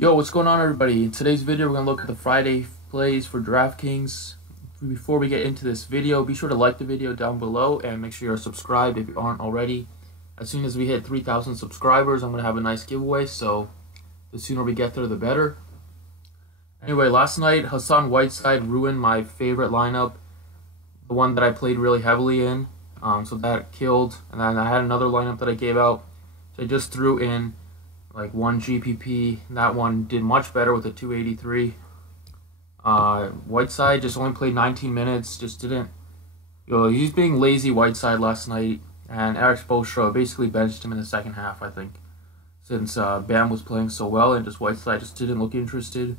Yo, what's going on, everybody? In today's video, we're going to look at the Friday plays for DraftKings. Before we get into this video, be sure to like the video down below and make sure you're subscribed if you aren't already. As soon as we hit 3,000 subscribers, I'm going to have a nice giveaway, so the sooner we get there, the better. Anyway, last night, Hassan Whiteside ruined my favorite lineup, the one that I played really heavily in, so that killed. And then I had another lineup that I gave out, so I just threw in like one GPP. That one did much better with a 283. Whiteside just only played 19 minutes, just didn't, he's being lazy, Whiteside, last night, and Eric Spoelstra basically benched him in the second half, I think, since Bam was playing so well, and just Whiteside just didn't look interested.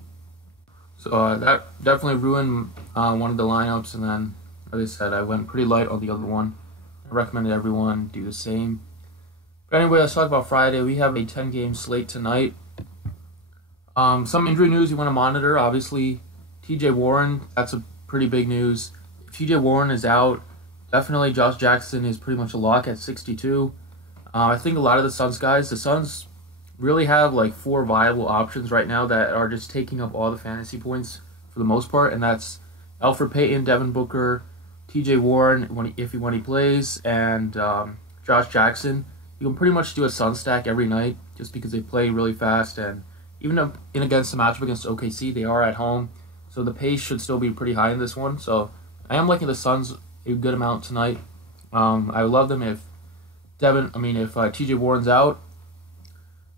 So that definitely ruined one of the lineups, and then, as I said, I went pretty light on the other one. I recommended everyone do the same. But anyway, let's talk about Friday. We have a 10-game slate tonight. Some injury news you want to monitor. Obviously, TJ Warren, that's a pretty big news. If TJ Warren is out, definitely Josh Jackson is pretty much a lock at 62. I think a lot of the Suns really have like 4 viable options right now that are just taking up all the fantasy points for the most part, and that's Elfrid Payton, Devin Booker, TJ Warren when he plays, and Josh Jackson. You can pretty much do a Sun stack every night just because they play really fast, and even against the matchup against OKC, they are at home, so the pace should still be pretty high in this one. So I am liking the Suns a good amount tonight. I would love them if TJ Warren's out.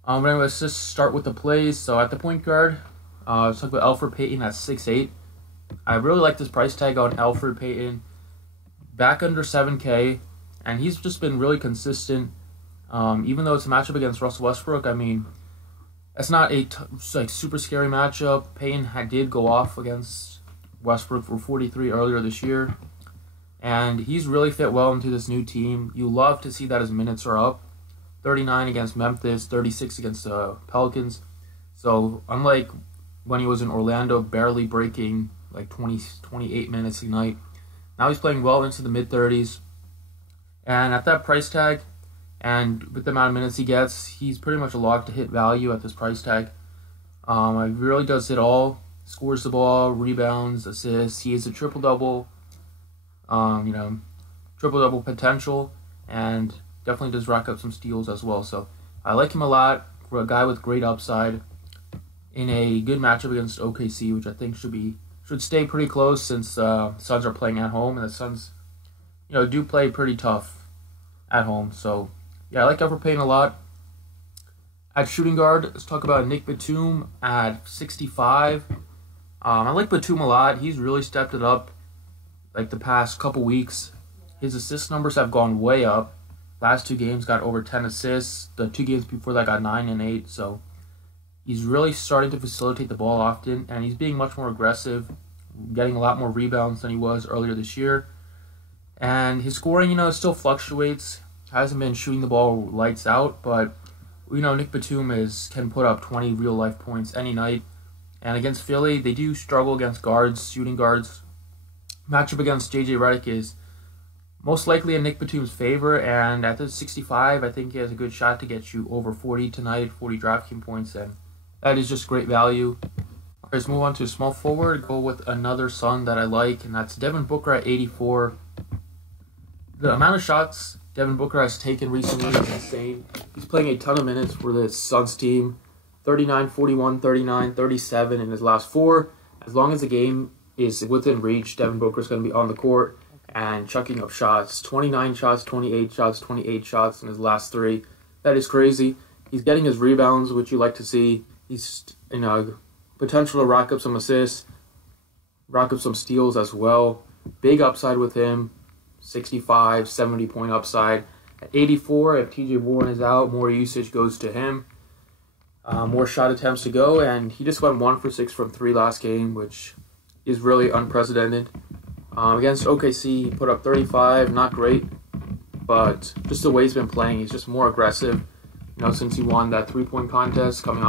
But anyway, let's just start with the plays. So at the point guard, let's talk about Elfrid Payton at 6'8". I really like this price tag on Elfrid Payton, back under 7K, and he's just been really consistent. Even though it's a matchup against Russell Westbrook, I mean, that's not a super scary matchup. Payton did go off against Westbrook for 43 earlier this year, and he's really fit well into this new team. You love to see that his minutes are up. 39 against Memphis, 36 against the Pelicans. So unlike when he was in Orlando, barely breaking like 28 minutes a night, now he's playing well into the mid-30s. And at that price tag, and with the amount of minutes he gets, he's pretty much a lock to hit value at this price tag. He really does it all. Scores the ball, rebounds, assists. He is a triple-double, triple-double potential, and definitely does rack up some steals as well. So I like him a lot for a guy with great upside in a good matchup against OKC, which I think should stay pretty close since Suns are playing at home, and the Suns, do play pretty tough at home. So yeah, I like Elfrid Payton a lot. At shooting guard, let's talk about Nick Batum at 65. I like Batum a lot. He's really stepped it up like the past couple weeks. His assist numbers have gone way up. Last 2 games got over 10 assists. The 2 games before that got 9 and 8. So he's really starting to facilitate the ball often, and he's being much more aggressive, getting a lot more rebounds than he was earlier this year. And his scoring, still fluctuates. Hasn't been shooting the ball lights out, but Nick Batum can put up 20 real-life points any night. And against Philly, they do struggle against guards, shooting guards. Matchup against J.J. Redick is most likely in Nick Batum's favor, and at the 65, I think he has a good shot to get you over 40 tonight, 40 DraftKings points, and that is just great value. All right, let's move on to small forward. Go with another Sun that I like, and that's Devin Booker at 84. The amount of shots Devin Booker has taken recently is insane. He's playing a ton of minutes for the Suns team. 39, 41, 39, 37 in his last 4. As long as the game is within reach, Devin Booker is going to be on the court and chucking up shots. 29 shots, 28 shots, 28 shots in his last 3. That is crazy. He's getting his rebounds, which you like to see. He's potential to rack up some assists, rack up some steals as well. Big upside with him. 65, 70-point upside. At 84, if TJ Warren is out, more usage goes to him. More shot attempts to go, and he just went 1 for 6 from 3 last game, which is really unprecedented. Against OKC, he put up 35, not great, but just the way he's been playing, he's just more aggressive. Since he won that 3-point contest coming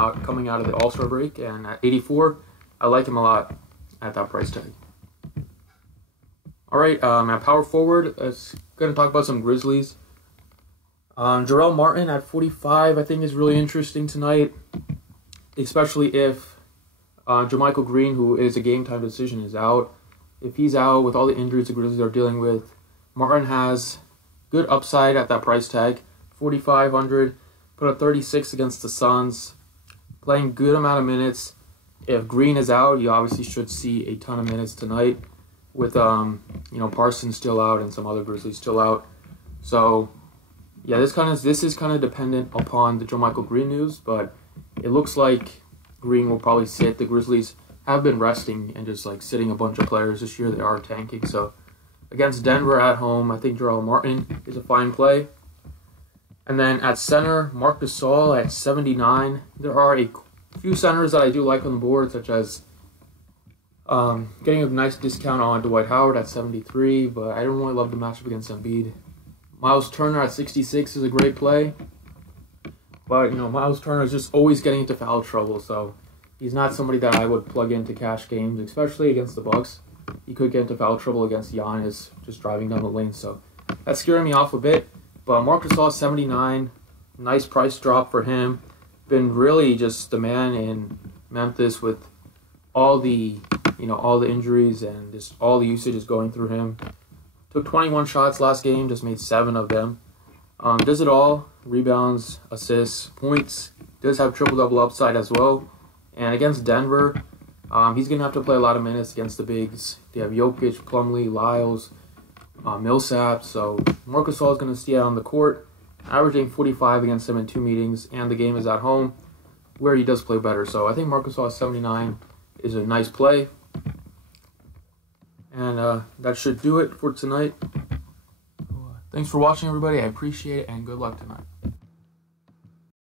out of the All-Star break, and at 84, I like him a lot at that price tag. All right, at power forward, let's going to talk about some Grizzlies. Jarrell Martin at 45, I think, is really interesting tonight. especially if Jermichael Green, who is a game-time decision, is out. If he's out with all the injuries the Grizzlies are dealing with, Martin has good upside at that price tag, 4,500. Put up 36 against the Suns, playing good amount of minutes. If Green is out, you obviously should see a ton of minutes tonight, with Parsons still out and some other Grizzlies still out. So yeah, this is kind of dependent upon the Jermichael Green news, but it looks like Green will probably sit. The Grizzlies have been resting and just like sitting a bunch of players this year. They are tanking. So against Denver at home, I think Jarrell Martin is a fine play. And then at center, Marc Gasol at 79. There are a few centers that I do like on the board, such as getting a nice discount on Dwight Howard at 73, but I don't really love the matchup against Embiid. Miles Turner at 66 is a great play, but Miles Turner is just always getting into foul trouble, so he's not somebody that I would plug into cash games, especially against the Bucks. He could get into foul trouble against Giannis just driving down the lane, so that's scaring me off a bit. But Marc Gasol 79, nice price drop for him. Been really just the man in Memphis with all the injuries and just all the usage is going through him. Took 21 shots last game, just made 7 of them. Does it all: rebounds, assists, points. Does have triple-double upside as well. And against Denver, he's gonna have to play a lot of minutes against the bigs. They have Jokic, Plumlee, Lyles, Millsap. So Marc Gasol is going to stay out on the court, averaging 45 against him in 2 meetings, and the game is at home, where he does play better. So I think Marc Gasol at 79 is a nice play. And that should do it for tonight. Thanks for watching, everybody. I appreciate it, and good luck tonight.